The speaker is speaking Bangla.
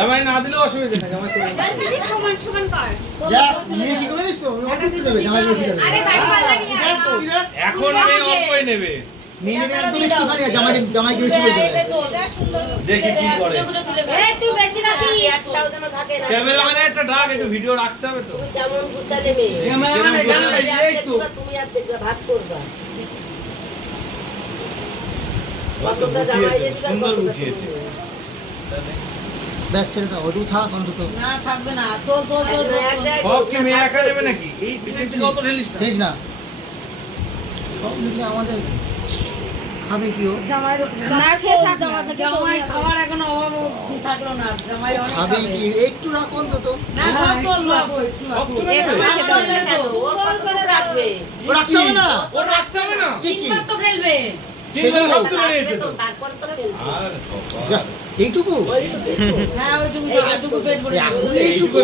জামাই না দিলেও অসুবিধা নেই, জামাই করে সমান সমান কর। দেখ মেয়ে কি করে নিস তো আমাকে কি দেবে জামাই কি দেবে আরে দাড়ি পাল্লা নিয়ে আয়। দেখ তো কি দেখ এখন মেয়ে অল্পই নেবে। মেয়ে নেবে একদম একটু খালি জামাই কি বেশি দেবে দেখি কি করে। এই তুই বেশি না দিস। একটাও যেন থাকে না। ক্যামেরাম্যানে একটা ডাক, একটু ভিডিও রাখতে হবে তো। তুমি যেমন গুছা নেবে। ক্যামেরাম্যান এখানে এই তো তুমি আর দেখবে ভাগ করবা। কতটা গুছিয়েছে, সুন্দর গুছিয়েছে। ব্যাস ছেড়ে দাও ওটু থাক অন্তত না থাকবে না, চল চল চল সব কি মেয়ে একা নেবে নাকি? এই পিছন থেকে অত ঢেলিস না। ঠিক না সব মিলে আমাদের খাবে কি ও না খেয়ে থাক না। জামাই খাবার এখন অভাব থাকলো না, জামাই অনেক খাবে খাবে। কি একটু রাখো অন্তত না সব তোল বাবু, একটু সব রাখো। তো নেবে। খেতে হবে না। ওর করে রাখবে। ও রাখতে হবে না ও রাখতে হবে না। কি কি তিনবার তো খেলবে। তিনবার সব তুলে নিয়েছে তো। তারপর তো খেলবে। আর যা এইটুকু ওই তো দেখো। হ্যাঁ ওইটুকু পেট ভরে যাবে। এইটুকু